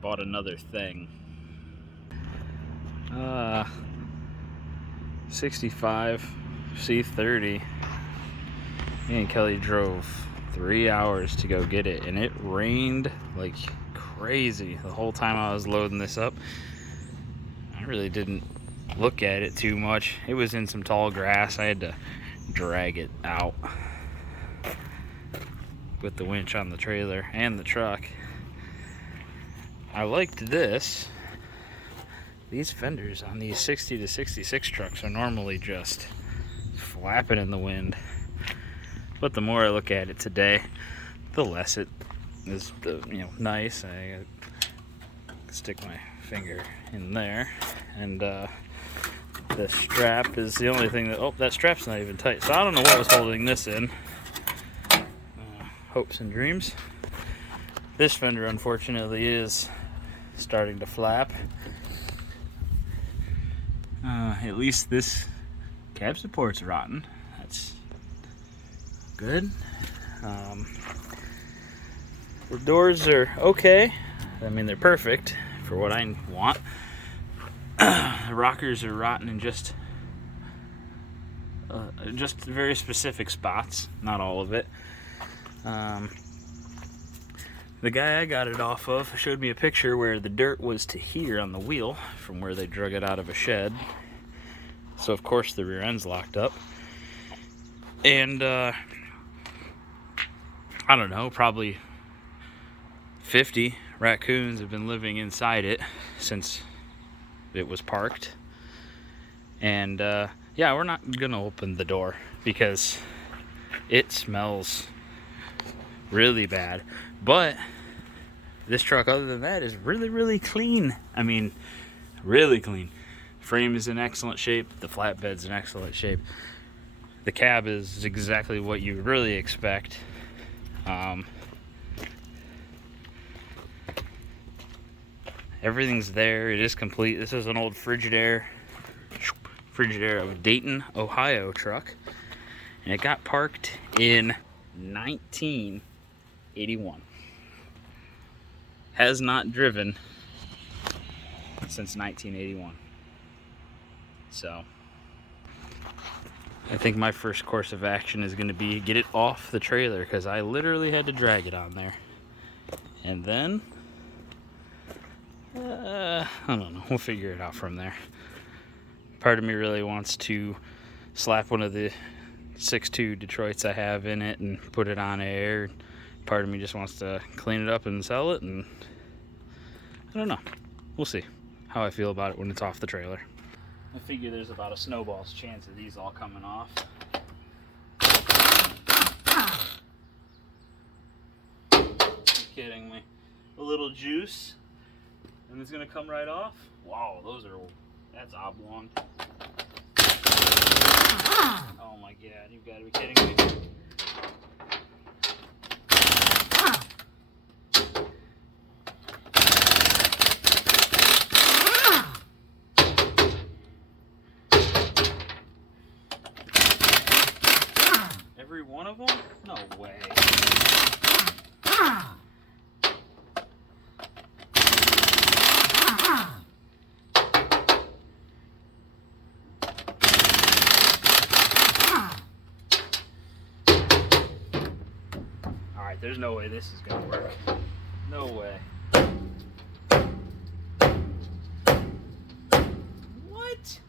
bought another thing. 65 C30. Me and Kelly drove 3 hours to go get it, and it rained like crazy the whole time I was loading this up. I really didn't look at it too much. It was in some tall grass. I had to drag it out with the winch on the trailer and the truck. I liked this. These fenders on these 60 to 66 trucks are normally just flapping in the wind. But the more I look at it today, the less it is, nice. I stick my finger in there, and the strap is the only thing that, that strap's not even tight. So I don't know what was holding this in. Hopes and dreams. This fender, unfortunately, is starting to flap. At least this cab support's rotten. That's good. The doors are okay. I mean, they're perfect for what I want. The rockers are rotten in just very specific spots, not all of it. The guy I got it off of showed me a picture where the dirt was to here on the wheel from where they drug it out of a shed. So of course the rear end's locked up. And I don't know, probably 50 raccoons have been living inside it since it was parked. And yeah, we're not gonna open the door because it smells really bad. But this truck, other than that, is really, really clean. I mean, really clean. Frame is in excellent shape. The flatbed's in excellent shape. The cab is exactly what you really expect. Everything's there. It is complete. This is an old Frigidaire of Dayton, Ohio truck. And it got parked in 1981. Has not driven since 1981. So I think my first course of action is going to be get it off the trailer, because I literally had to drag it on there. And then I don't know, we'll figure it out from there. Part of me really wants to slap one of the 6.2 Detroits I have in it and put it on air. Part of me just wants to clean it up and sell it, and I don't know. We'll see how I feel about it when it's off the trailer. I figure there's about a snowball's chance of these all coming off. You're kidding me. A little juice, and it's gonna come right off? Wow, that's oblong. Oh my god, you've got to be kidding me. Every one of them? No way. Alright, there's no way this is gonna work. No way. What?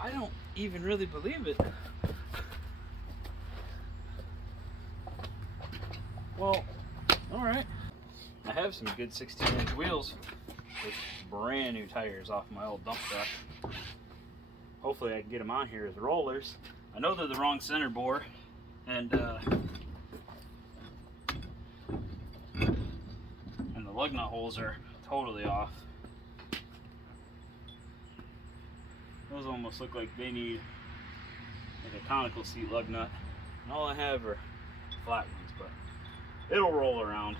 I don't even really believe it. Well, alright. I have some good 16-inch wheels with brand new tires off my old dump truck. Hopefully I can get them on here as rollers. I know they're the wrong center bore, and the lug nut holes are totally off. Those almost look like they need like a conical seat lug nut. And all I have are flat ones, but it'll roll around.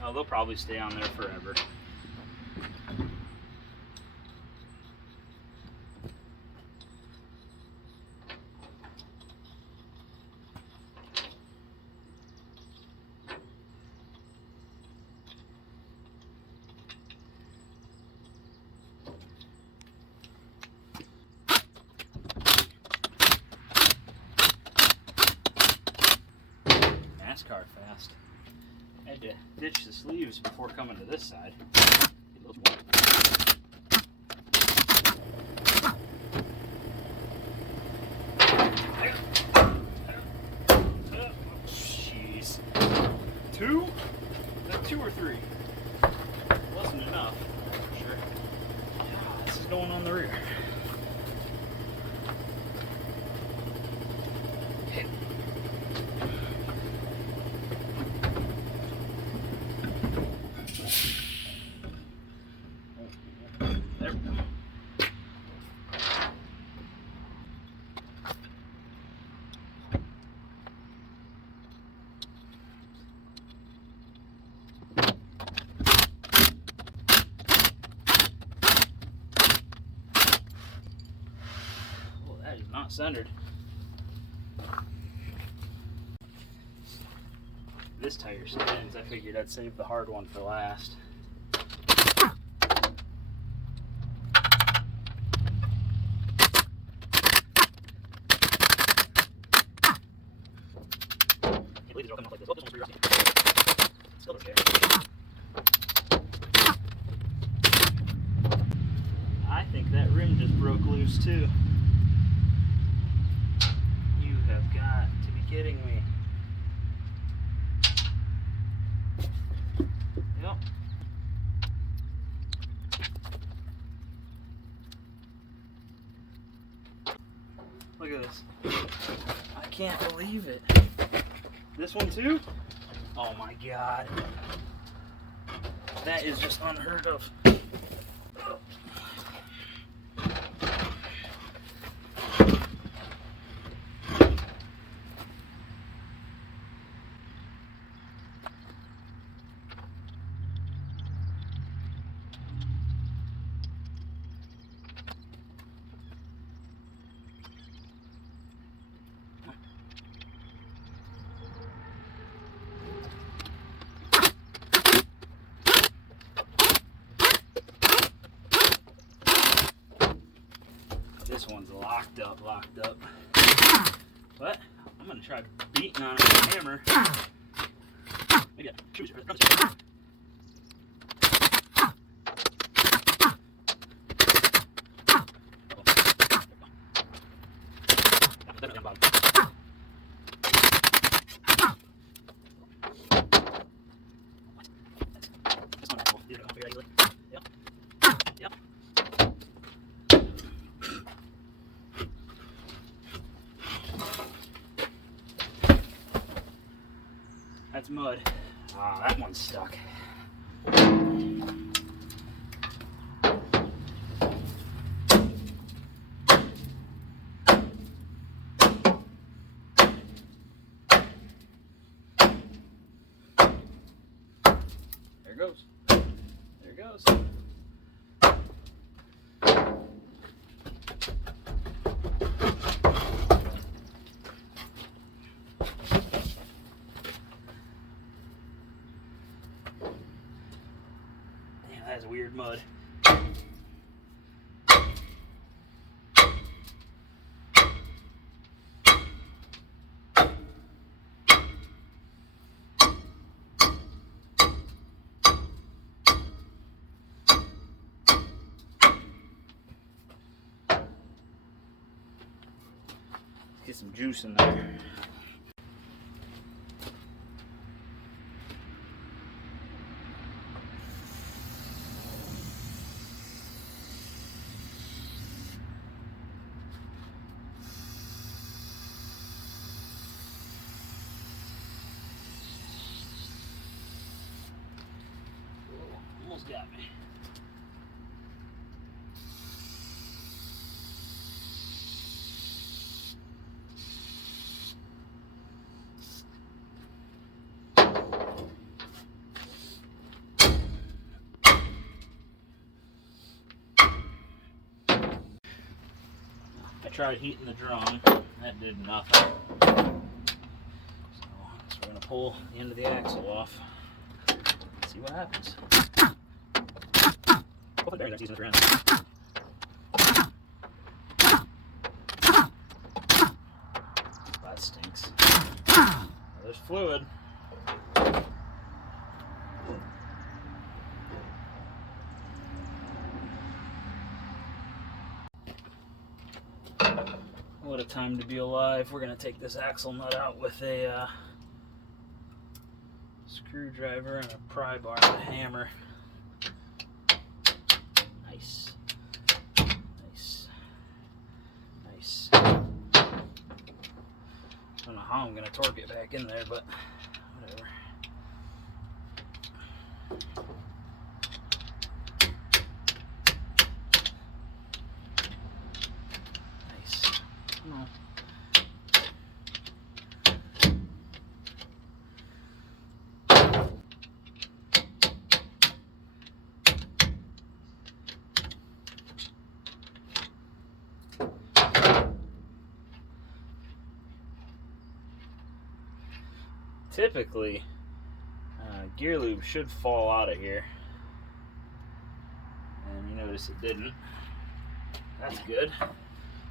Oh, they'll probably stay on there forever. NASCAR fast. Had to ditch the sleeves before coming to this side. Jeez. 2? Is that 2 or 3? Wasn't enough, for sure. This is going on the rear. There we go. That is not centered. This tire spins. I figured I'd save the hard one for last. Can't believe these are all coming off like this. Oh, this one's pretty rusty. Still okay. I think that rim just broke loose too. You have got to be kidding me. Yep. Look at this. I can't believe it. This one too? Oh my God. That is just unheard of. This one's locked up. But I'm gonna try beating on it with a hammer. Maybe a choose it. Yep. That's mud. Ah, that one's stuck. There it goes. There it goes. That's weird mud. Get some juice in there. Almost got me. I tried heating the drum, that did nothing. So we're going to pull the end of the axle off and see what happens. Hopefully Barry's not using this around. That stinks. There's fluid. What a time to be alive. We're going to take this axle nut out with a screwdriver and a pry bar and a hammer. Nice. Nice. Nice. I don't know how I'm going to torque it back in there, but whatever. Nice. Oh. Typically, gear lube should fall out of here, and you notice it didn't. That's good.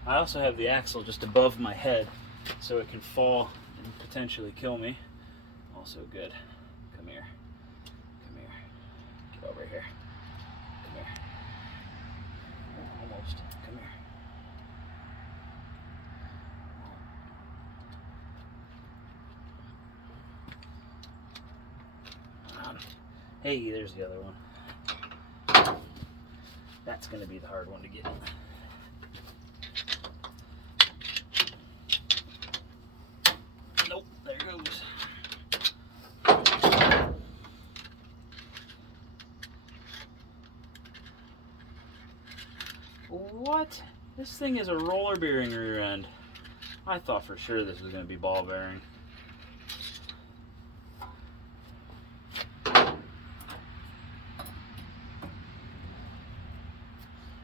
I also have the axle just above my head, so it can fall and potentially kill me. Also good. Come here. Come here. Get over here. Come here. Almost. Come here. Hey, there's the other one. That's going to be the hard one to get. Nope, there goes. What? This thing is a roller bearing rear end. I thought for sure this was going to be ball bearing.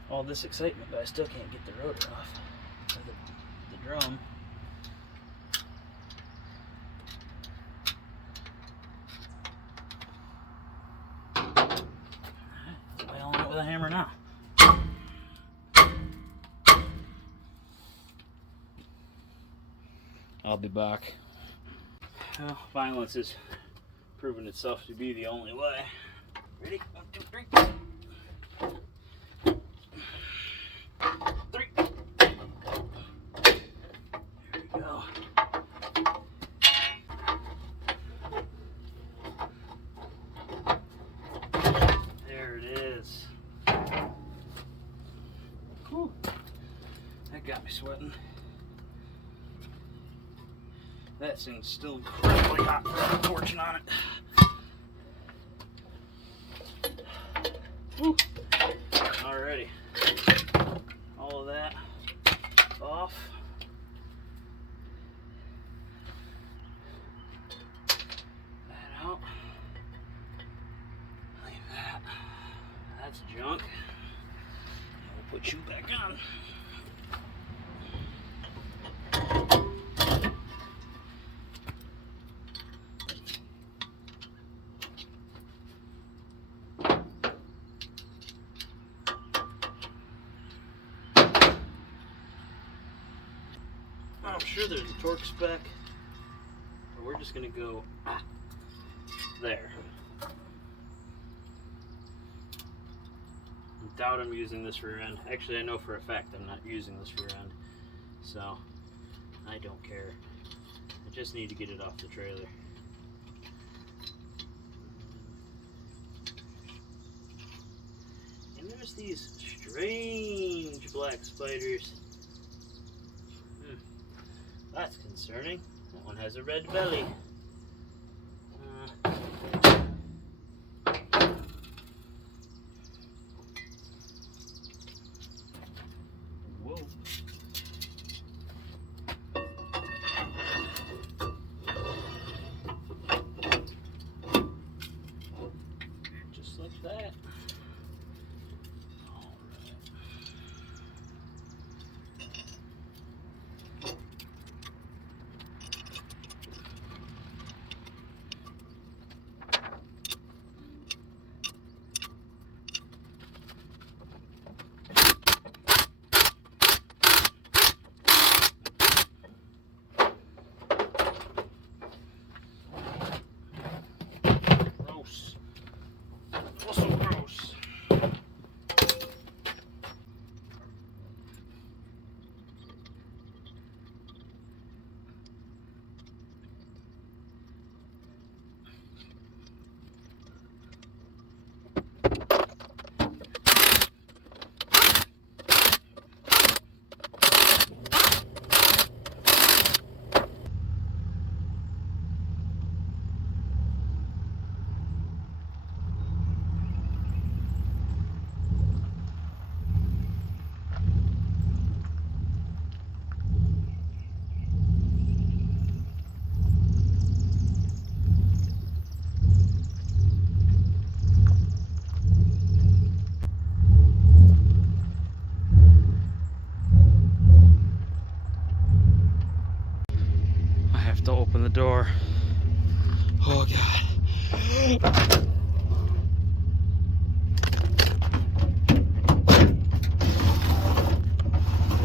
All this excitement, but I still can't get the rotor off. The drum. Alright, wailing it with a hammer now. I'll be back. Well, violence has proven itself to be the only way. Ready? 1, 2, 3. 3. There we go. There it is. Whew. That got me sweating. That thing's still incredibly hot from the torching on it. Whew. Alrighty. All of that off. That out. Leave that. That's junk. We'll put you back on. I'm sure there's a torque spec, but we're just going to go there. I doubt I'm using this rear end. Actually, I know for a fact I'm not using this rear end, so I don't care. I just need to get it off the trailer. And there's these strange black spiders. That's concerning. That one has a red belly. Whoa. Just like that. have to open the door. Oh God.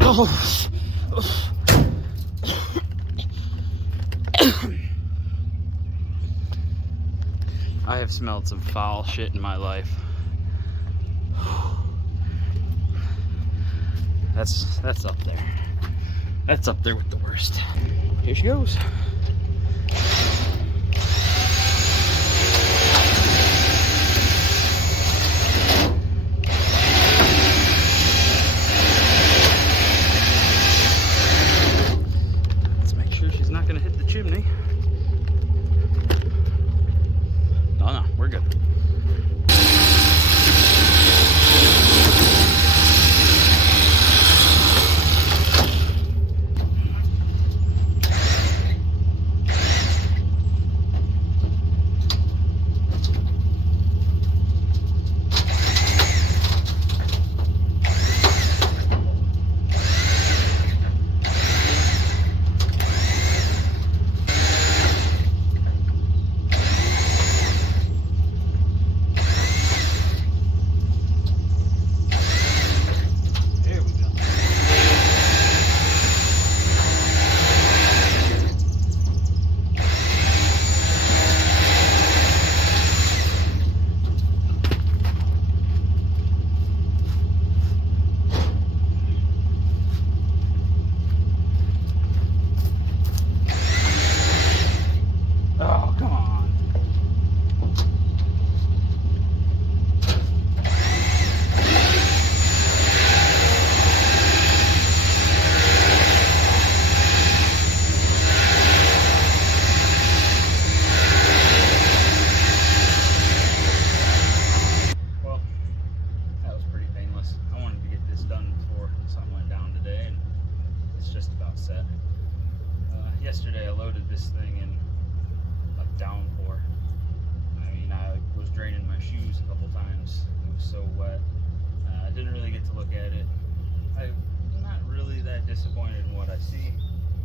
Oh. I have smelled some foul shit in my life. That's up there. That's up there with the worst. Here she goes. Let's make sure she's not gonna hit the chimney. Oh no, we're good. Oh, come on. Well, that was pretty painless. I wanted to get this done before the sun went down today, and it's just about set. Yesterday I loaded this thing in a downpour. I mean, I was draining my shoes a couple times. It was so wet. I didn't really get to look at it. I'm not really that disappointed in what I see,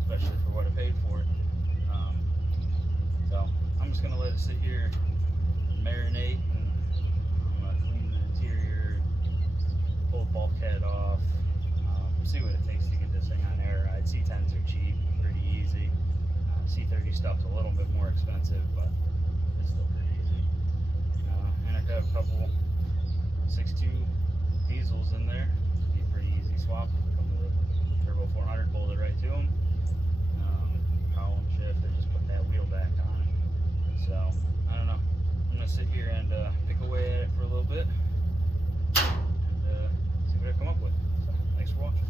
especially for what I paid for it. So I'm just gonna let it sit here and marinate, and I'm gonna clean the interior, pull the bulkhead off, see what it takes to get this thing on air. C10s are cheap, pretty easy. C30 stuff's a little bit more expensive, but it's still pretty easy. And I got a couple 6.2 diesels in there. Be a pretty easy swap. Come with a turbo 400, bolted right to them. Column shift, I just put that wheel back on it. So I don't know. I'm gonna sit here and pick away at it for a little bit and see what I come up with. So thanks for watching.